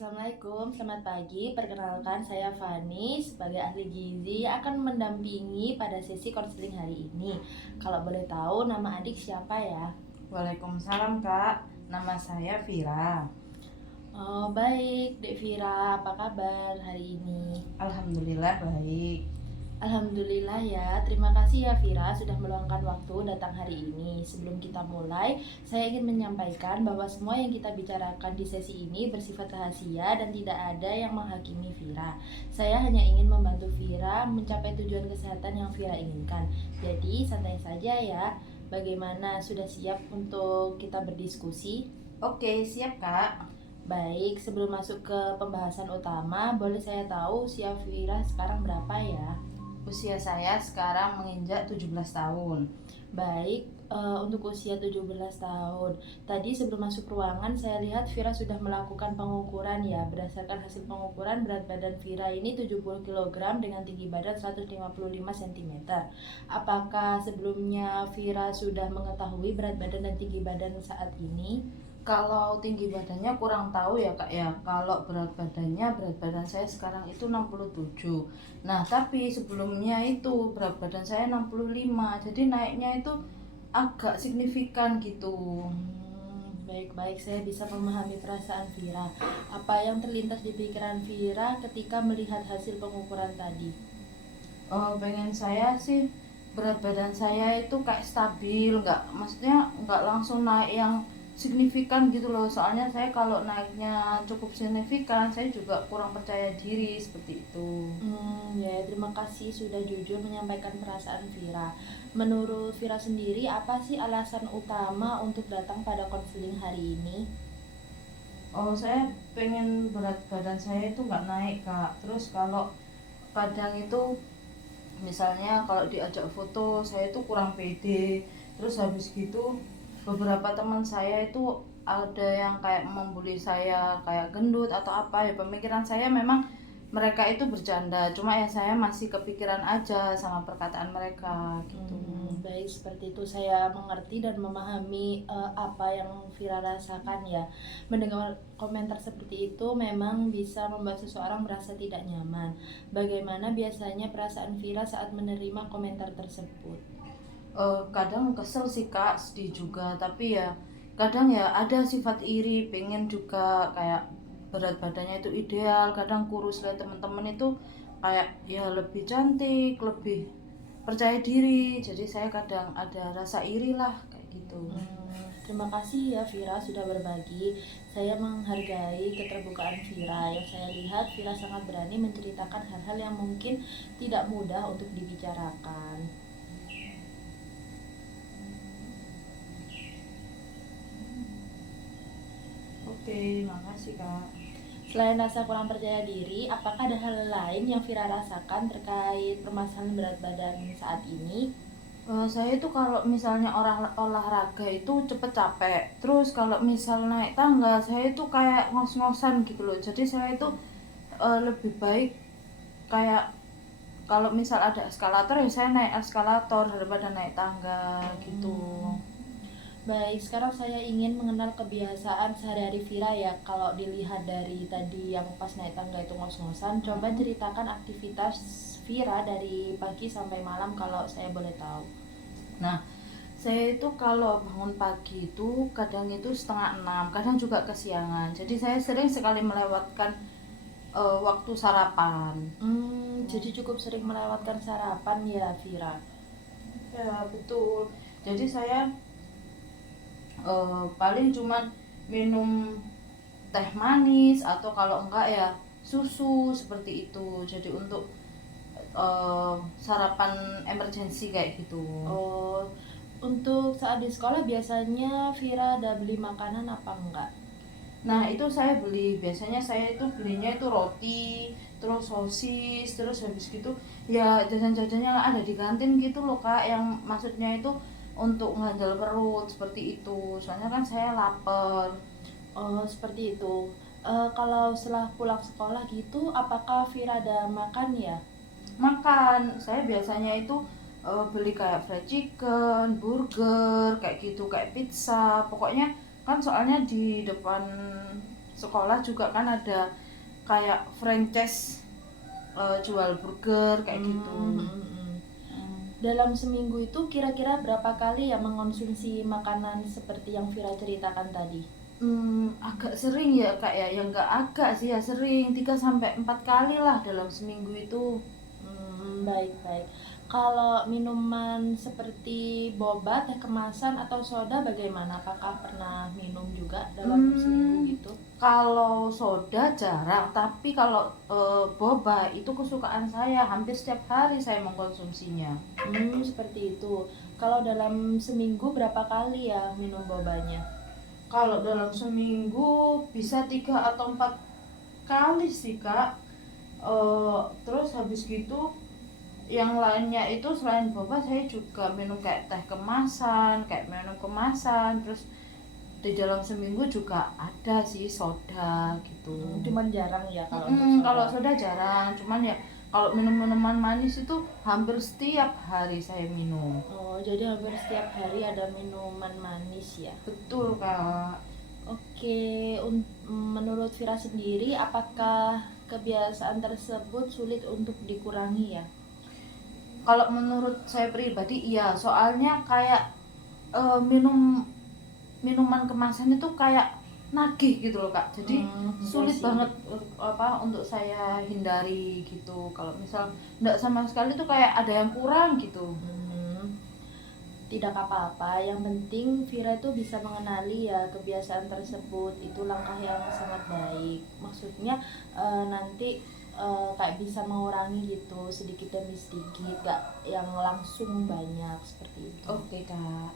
Assalamualaikum, selamat pagi. Perkenalkan, saya Fani sebagai ahli gizi akan mendampingi pada sesi konseling hari ini. Kalau boleh tahu, nama adik siapa ya? Waalaikumsalam Kak, nama saya Vira. Oh, baik, Dek Vira, apa kabar hari ini? Alhamdulillah baik. Alhamdulillah ya, terima kasih ya Vira sudah meluangkan waktu datang hari ini. Sebelum kita mulai, saya ingin menyampaikan bahwa semua yang kita bicarakan di sesi ini bersifat rahasia dan tidak ada yang menghakimi Vira. Saya hanya ingin membantu Vira mencapai tujuan kesehatan yang Vira inginkan. Jadi santai saja ya. Bagaimana, sudah siap untuk kita berdiskusi? Oke, siap Kak. Baik, sebelum masuk ke pembahasan utama, boleh saya tahu usia Vira sekarang berapa ya? Usia saya sekarang menginjak 17 tahun. Baik, untuk usia 17 tahun. Tadi sebelum masuk ruangan saya lihat Vira sudah melakukan pengukuran ya. Berdasarkan hasil pengukuran berat badan Vira ini 70 kg dengan tinggi badan 155 cm. Apakah sebelumnya Vira sudah mengetahui berat badan dan tinggi badan saat ini? Kalau tinggi badannya kurang tahu ya Kak ya. Kalau berat badan saya sekarang itu 67. Nah, tapi sebelumnya itu berat badan saya 65. Jadi naiknya itu agak signifikan gitu. Baik-baik, saya bisa memahami perasaan Vira. Apa yang terlintas di pikiran Vira ketika melihat hasil pengukuran tadi? Pengen saya sih berat badan saya itu kayak stabil, maksudnya nggak langsung naik yang signifikan gitu loh. Soalnya saya kalau naiknya cukup signifikan, saya juga kurang percaya diri seperti itu. Ya, terima kasih sudah jujur menyampaikan perasaan Vira. Menurut Vira sendiri, apa sih alasan utama untuk datang pada konseling hari ini? Saya pengen berat badan saya itu nggak naik Kak. Terus kalau kadang itu misalnya kalau diajak foto saya itu kurang pede. Terus habis gitu beberapa teman saya itu ada yang kayak membuli saya kayak gendut atau apa ya. Pemikiran saya memang mereka itu bercanda, cuma ya saya masih kepikiran aja sama perkataan mereka gitu. Baik, seperti itu saya mengerti dan memahami apa yang Vira rasakan ya. Mendengar komentar seperti itu memang bisa membuat seseorang merasa tidak nyaman. Bagaimana biasanya perasaan Vira saat menerima komentar tersebut? Kadang kesel sih Kak, sedih juga, tapi ya kadang ya ada sifat iri, pengen juga kayak berat badannya itu ideal. Kadang kurus lihat teman-teman itu kayak ya lebih cantik, lebih percaya diri, jadi saya kadang ada rasa iri lah kayak gitu. Terima kasih ya Vira sudah berbagi. Saya menghargai keterbukaan Vira. Yang saya lihat Vira sangat berani menceritakan hal-hal yang mungkin tidak mudah untuk dibicarakan. Oke, makasih Kak. Selain rasa kurang percaya diri, apakah ada hal lain yang Vira rasakan terkait permasalahan berat badan saat ini? Saya itu kalau misalnya olahraga itu cepet capek. Terus kalau misal naik tangga, saya itu kayak ngos-ngosan gitu loh. Jadi saya itu lebih baik kayak kalau misal ada eskalator ya saya naik eskalator daripada naik tangga gitu. Baik, sekarang saya ingin mengenal kebiasaan sehari-hari Vira ya. Kalau dilihat dari tadi yang pas naik tangga itu ngos-ngosan, coba ceritakan aktivitas Vira dari pagi sampai malam kalau saya boleh tahu. Nah, saya itu kalau bangun pagi itu kadang itu setengah 6, kadang juga kesiangan. Jadi saya sering sekali melewatkan waktu sarapan. Jadi cukup sering melewatkan sarapan ya Vira. Ya betul. Jadi saya paling cuman minum teh manis atau kalau enggak ya susu seperti itu. Jadi untuk sarapan emergensi kayak gitu. Oh, untuk saat di sekolah biasanya Vira ada beli makanan apa enggak? Nah itu saya beli, biasanya saya itu belinya itu roti, terus sosis, terus habis gitu ya jajan-jajannya ada di kantin gitu loh Kak, yang maksudnya itu untuk nganjal perut seperti itu, soalnya kan saya lapar. Oh, seperti itu. Kalau setelah pulang sekolah gitu, apakah Vira ada makan ya? Makan, saya biasanya itu beli kayak fried chicken, burger, kayak gitu, kayak pizza, pokoknya kan soalnya di depan sekolah juga kan ada kayak franchise jual burger kayak gitu. Dalam seminggu itu kira-kira berapa kali ya mengonsumsi makanan seperti yang Vira ceritakan tadi? Agak sering ya kak ya, yang nggak agak sih ya sering 3-4 kali lah dalam seminggu itu. Baik-baik. Kalau minuman seperti boba, teh kemasan atau soda bagaimana? Apakah pernah minum juga dalam seminggu itu? Kalau soda jarang, tapi kalau boba itu kesukaan saya, hampir setiap hari saya mengkonsumsinya. Seperti itu. Kalau dalam seminggu berapa kali ya minum bobanya? Kalau dalam seminggu bisa 3 atau 4 kali sih kak. Terus habis gitu yang lainnya itu selain boba saya juga minum kayak teh kemasan, kayak minum kemasan. Terus di dalam seminggu juga ada sih soda gitu. Cuman jarang ya kalau untuk soda. Kalau soda jarang, cuman ya kalau minum-minuman manis itu hampir setiap hari saya minum. Oh, jadi hampir setiap hari ada minuman manis ya? Betul kak. Oke, menurut Vira sendiri, apakah kebiasaan tersebut sulit untuk dikurangi ya? Kalau menurut saya pribadi iya, soalnya kayak minuman kemasan itu kayak nagih gitu loh kak, jadi sulit banget untuk saya hindari gitu. Kalau misal enggak sama sekali tuh kayak ada yang kurang gitu. Tidak apa-apa, yang penting Vira itu bisa mengenali ya kebiasaan tersebut, itu langkah yang sangat baik. Maksudnya nanti kayak bisa mengurangi gitu sedikit demi sedikit, gak yang langsung banyak seperti itu. Oke kak.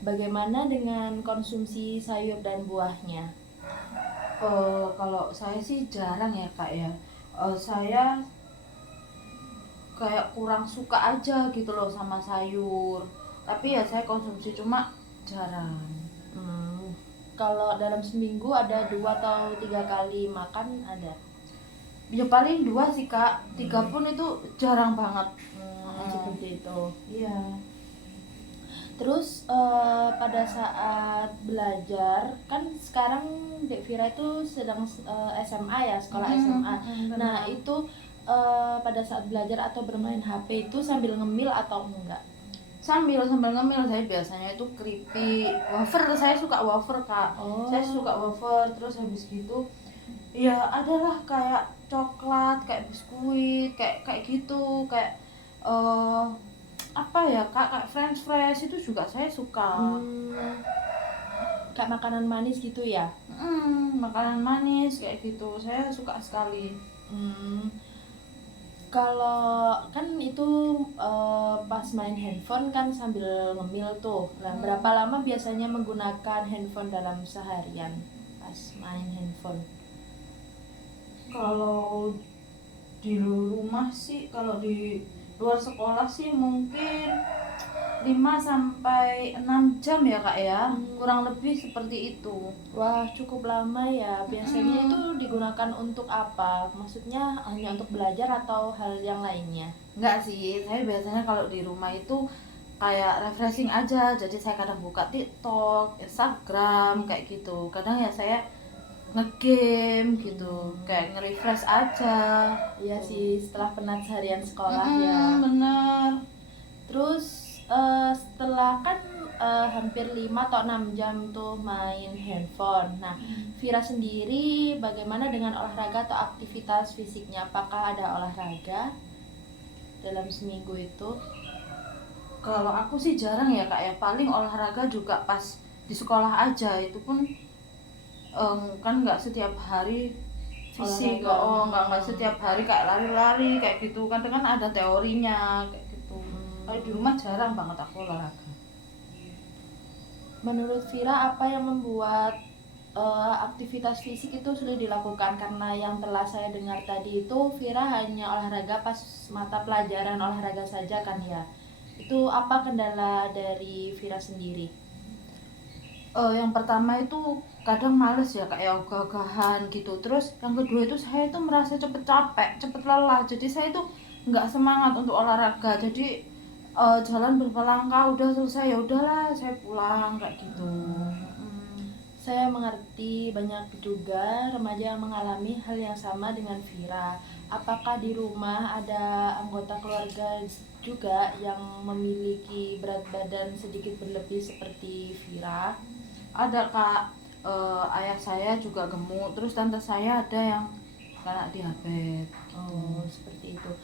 Bagaimana dengan konsumsi sayur dan buahnya? Kalau saya sih jarang ya kak ya. Saya kayak kurang suka aja gitu loh sama sayur. Tapi ya saya konsumsi cuma jarang. Kalau dalam seminggu ada 2 atau 3 kali makan ada? Ya paling 2 sih kak, 3 pun itu jarang banget. Seperti itu. Iya. Terus pada saat belajar, kan sekarang Dek Vira itu sedang SMA ya, sekolah SMA. Nah itu pada saat belajar atau bermain HP itu sambil ngemil atau enggak? Sambil ngemil, saya biasanya itu keripik, wafer. Saya suka wafer kak. Saya suka wafer. Terus habis gitu ya adalah kayak coklat, kayak biskuit, kayak gitu, kayak apa ya kak, kayak french fries itu juga saya suka. Kayak makanan manis gitu ya? Makanan manis kayak gitu saya suka sekali. Kalau kan itu pas main handphone kan sambil ngemil tuh. Nah, berapa lama biasanya menggunakan handphone dalam seharian pas main handphone? Kalau di rumah sih, kalau di luar sekolah sih mungkin 5-6 jam ya kak ya, kurang lebih seperti itu. Wah, cukup lama ya. Biasanya itu digunakan untuk apa? Maksudnya hanya untuk belajar atau hal yang lainnya? Enggak sih, saya biasanya kalau di rumah itu kayak refreshing aja. Jadi saya kadang buka TikTok, Instagram kayak gitu. Kadang ya saya ngegame gitu, kayak nge-refresh aja. Iya sih, setelah penat seharian sekolah ya. Bener. Terus setelah kan hampir 5 atau 6 jam tuh main handphone. Nah, Vira sendiri bagaimana dengan olahraga atau aktivitas fisiknya? Apakah ada olahraga dalam seminggu itu? Kalau aku sih jarang ya kak ya, paling olahraga juga pas di sekolah aja. Itu pun kan nggak setiap hari fisik, nggak setiap hari kayak lari-lari kayak gitu. Kadang kan ada teorinya kayak gitu. Kalau di rumah jarang banget aku olahraga. Menurut Vira apa yang membuat aktivitas fisik itu sulit dilakukan? Karena yang telah saya dengar tadi itu Vira hanya olahraga pas mata pelajaran olahraga saja kan ya. Itu apa kendala dari Vira sendiri? Yang pertama itu kadang males ya kayak ogah-ogahan gitu. Terus yang kedua itu saya itu merasa cepet capek, cepet lelah. Jadi saya itu nggak semangat untuk olahraga. Jadi jalan berapa langkah udah selesai, ya udahlah saya pulang kayak gitu. Saya mengerti banyak juga remaja yang mengalami hal yang sama dengan Vira. Apakah di rumah ada anggota keluarga juga yang memiliki berat badan sedikit berlebih seperti Vira? Ada kak. Ayah saya juga gemuk, terus tante saya ada yang kena diabetes. Oh, seperti itu.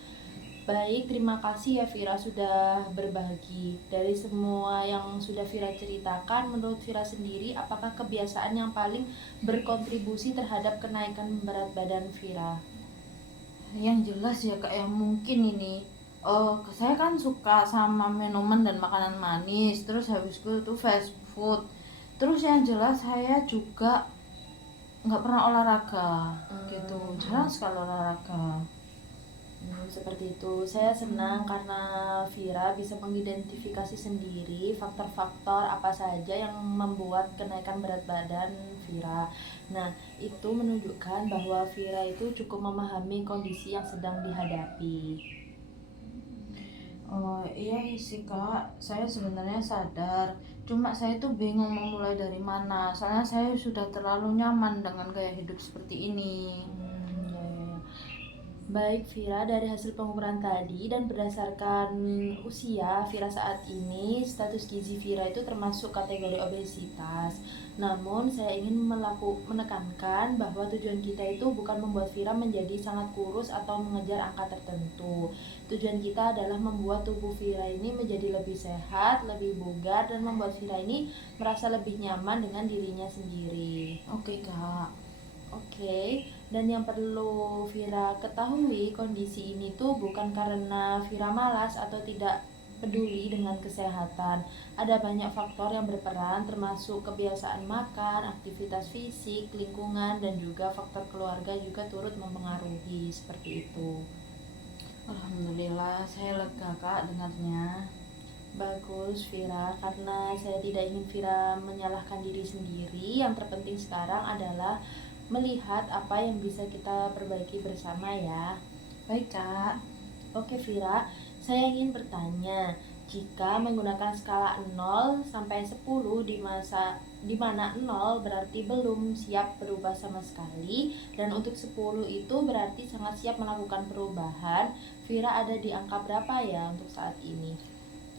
Baik, terima kasih ya Vira sudah berbagi. Dari semua yang sudah Vira ceritakan, menurut Vira sendiri, apakah kebiasaan yang paling berkontribusi terhadap kenaikan berat badan Vira? Yang jelas ya kak, yang mungkin ini saya kan suka sama minuman dan makanan manis, terus habis itu fast food. Terus yang jelas saya juga nggak pernah olahraga gitu, jarang sekali olahraga. Seperti itu. Saya senang karena Vira bisa mengidentifikasi sendiri faktor-faktor apa saja yang membuat kenaikan berat badan Vira. Nah, itu menunjukkan bahwa Vira itu cukup memahami kondisi yang sedang dihadapi. Oh iya sih kak, saya sebenarnya sadar. Cuma saya tuh bingung memulai dari mana. Soalnya saya sudah terlalu nyaman dengan gaya hidup seperti ini. Ya, ya, ya. Baik Vira, dari hasil pengukuran tadi dan berdasarkan usia Vira saat ini, status gizi Vira itu termasuk kategori obesitas. Namun saya ingin menekankan bahwa tujuan kita itu bukan membuat Vira menjadi sangat kurus atau mengejar angka tertentu. Tujuan kita adalah membuat tubuh Vira ini menjadi lebih sehat, lebih bugar, dan membuat Vira ini merasa lebih nyaman dengan dirinya sendiri. Oke kak. Oke, dan yang perlu Vira ketahui, kondisi ini tuh bukan karena Vira malas atau tidak peduli dengan kesehatan. Ada banyak faktor yang berperan, termasuk kebiasaan makan, aktivitas fisik, lingkungan, dan juga faktor keluarga juga turut mempengaruhi seperti itu. Alhamdulillah, saya lega kak dengarnya. Bagus Vira, karena saya tidak ingin Vira menyalahkan diri sendiri. Yang terpenting sekarang adalah melihat apa yang bisa kita perbaiki bersama ya. Baik kak. Oke Vira, saya ingin bertanya, jika menggunakan skala 0 sampai 10 di mana 0 berarti belum siap berubah sama sekali dan untuk 10 itu berarti sangat siap melakukan perubahan, Vira ada di angka berapa ya untuk saat ini?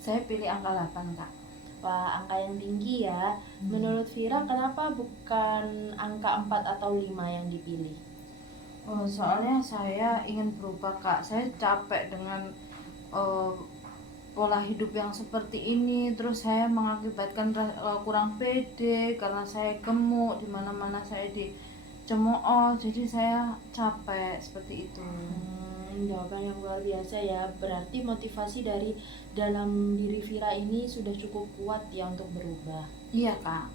Saya pilih angka 8 kak. Wah, angka yang tinggi ya. Menurut Vira, kenapa bukan angka 4 atau 5 yang dipilih? Oh, soalnya saya ingin berubah kak. Saya capek dengan uh, pola hidup yang seperti ini. Terus saya mengakibatkan kurang pede karena saya gemuk, di mana-mana saya dicemooh. Jadi saya capek seperti itu. Jawaban yang luar biasa ya. Berarti motivasi dari dalam diri Vira ini sudah cukup kuat ya untuk berubah. Iya kak.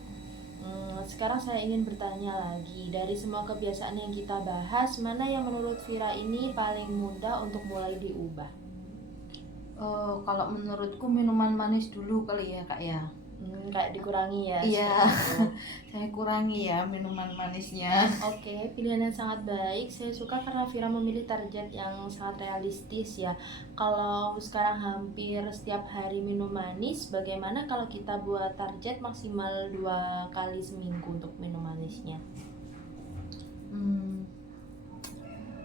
Sekarang saya ingin bertanya lagi, dari semua kebiasaan yang kita bahas, mana yang menurut Vira ini paling mudah untuk mulai diubah? Kalau menurutku minuman manis dulu kali ya kak ya. Kayak dikurangi ya. Iya. Saya kurangi ya minuman manisnya. Oke, pilihan yang sangat baik. Saya suka karena Vira memilih target yang sangat realistis ya. Kalau sekarang hampir setiap hari minum manis, bagaimana kalau kita buat target maksimal 2 kali seminggu untuk minum manisnya?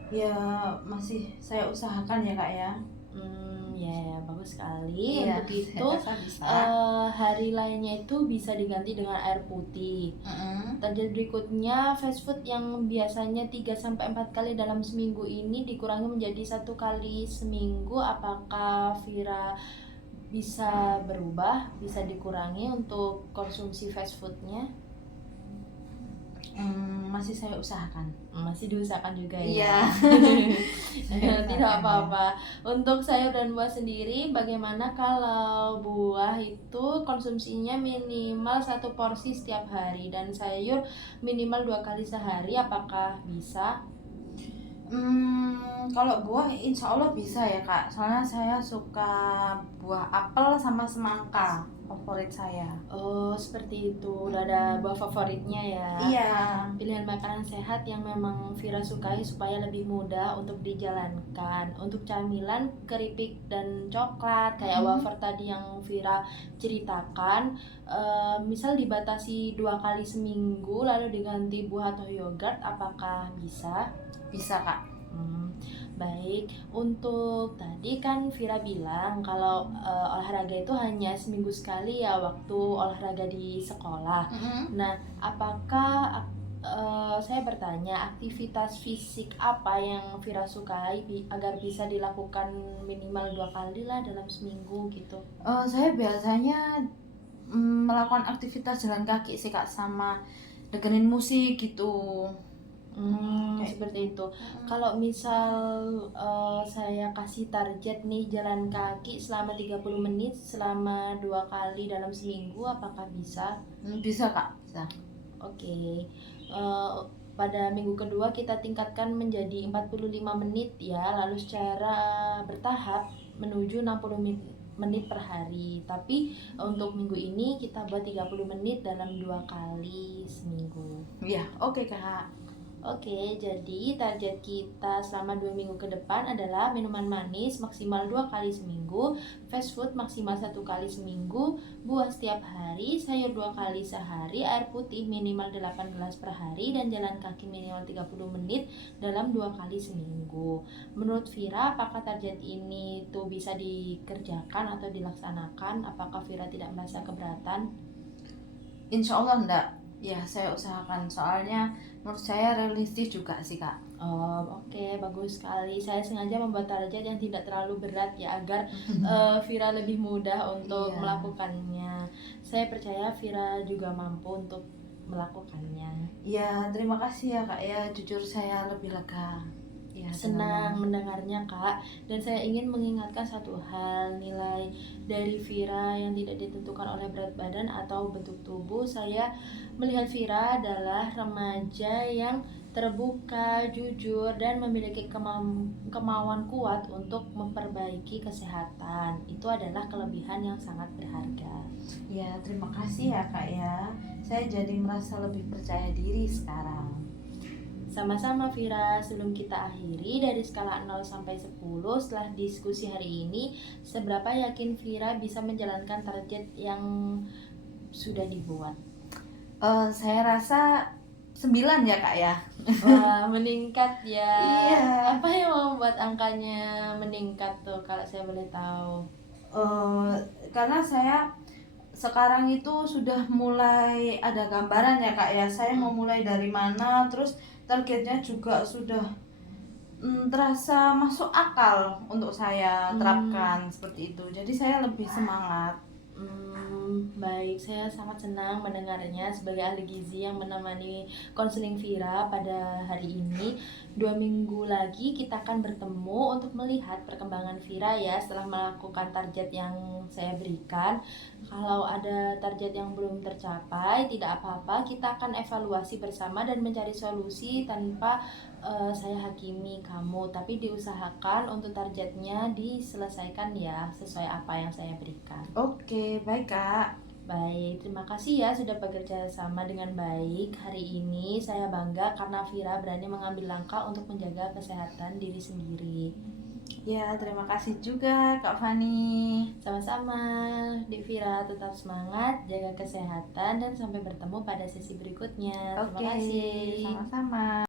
Ya masih saya usahakan ya kak ya. Ya, bagus sekali. Iya, Untuk itu bisa. hari lainnya itu bisa diganti dengan air putih. Target berikutnya, fast food yang biasanya 3-4 kali dalam seminggu ini dikurangi menjadi 1 kali seminggu. Apakah Vira bisa berubah, bisa dikurangi untuk konsumsi fast foodnya? Masih saya usahakan. Masih diusahakan juga Iya. ya. Tidak apa-apa. Untuk sayur dan buah sendiri, bagaimana kalau buah itu konsumsinya minimal 1 porsi setiap hari dan sayur minimal 2 kali sehari, apakah bisa? Kalau buah insya Allah bisa ya kak. Soalnya saya suka buah apel sama semangka. favorit saya. Oh, seperti itu. Udah ada buah favoritnya ya. Iya. Pilihan makanan sehat yang memang Vira sukai supaya lebih mudah untuk dijalankan. Untuk camilan, keripik dan coklat kayak wafer tadi yang Vira ceritakan, misal dibatasi 2 kali seminggu lalu diganti buah atau yogurt, apakah bisa? Bisa Kak. Baik, untuk tadi kan Vira bilang kalau olahraga itu hanya seminggu sekali ya waktu olahraga di sekolah. Nah, apakah saya bertanya aktivitas fisik apa yang Vira sukai agar bisa dilakukan minimal 2 kali lah dalam seminggu gitu? Saya biasanya melakukan aktivitas jalan kaki sih Kak, sama dengerin musik gitu. Seperti itu. Kalau misal saya kasih target nih jalan kaki selama 30 menit selama 2 kali dalam seminggu, apakah bisa? Bisa Kak, bisa. Oke. Pada minggu kedua kita tingkatkan menjadi 45 menit ya, lalu secara bertahap menuju 60 menit per hari. Tapi untuk minggu ini kita buat 30 menit dalam 2 kali seminggu. Iya, oke Kak. Oke, jadi target kita selama 2 minggu ke depan adalah minuman manis maksimal 2 kali seminggu, fast food maksimal 1 kali seminggu, buah setiap hari, sayur 2 kali sehari, air putih minimal 8 gelas per hari, dan jalan kaki minimal 30 menit dalam 2 kali seminggu. Menurut Vira, apakah target ini tuh bisa dikerjakan atau dilaksanakan? Apakah Vira tidak merasa keberatan? Insya Allah enggak. Ya, saya usahakan. Soalnya menurut saya realistis juga sih Kak. Oke, bagus sekali. Saya sengaja membuat target yang tidak terlalu berat ya agar Vira lebih mudah untuk Iya. melakukannya. Saya percaya Vira juga mampu untuk melakukannya. Ya, terima kasih ya Kak ya. Jujur saya lebih lega. Ya, Senang mendengarnya Kak, dan saya ingin mengingatkan satu hal, nilai dari Vira yang tidak ditentukan oleh berat badan atau bentuk tubuh. Saya melihat Vira adalah remaja yang terbuka, jujur, dan memiliki kemauan kuat untuk memperbaiki kesehatan. Itu adalah kelebihan yang sangat berharga. Ya, terima kasih ya Kak ya. Saya jadi merasa lebih percaya diri sekarang. Sama-sama Vira, sebelum kita akhiri dari skala 0 sampai 10 setelah diskusi hari ini, seberapa yakin Vira bisa menjalankan target yang sudah dibuat? Saya rasa 9 ya Kak ya. Wah, meningkat ya. Iya. Apa yang membuat angkanya meningkat tuh kalau saya boleh tahu? Karena saya sekarang itu sudah mulai ada gambaran ya Kak ya. Saya mau mulai dari mana, terus targetnya juga sudah terasa masuk akal untuk saya terapkan seperti itu. Jadi saya lebih semangat. Baik, saya sangat senang mendengarnya sebagai ahli gizi yang menemani konseling Vira pada hari ini. 2 minggu lagi kita akan bertemu untuk melihat perkembangan Vira ya setelah melakukan target yang saya berikan. Kalau ada target yang belum tercapai, tidak apa-apa, kita akan evaluasi bersama dan mencari solusi tanpa saya hakimi kamu, tapi diusahakan untuk targetnya diselesaikan ya sesuai apa yang saya berikan. Oke, baik Kak. Baik, terima kasih ya sudah bekerja sama dengan baik. Hari ini saya bangga karena Vira berani mengambil langkah untuk menjaga kesehatan diri sendiri. Ya, terima kasih juga Kak Fani. Sama-sama, Dek Vira, tetap semangat, jaga kesehatan, dan sampai bertemu pada sesi berikutnya. Terima Oke, kasih. sama-sama.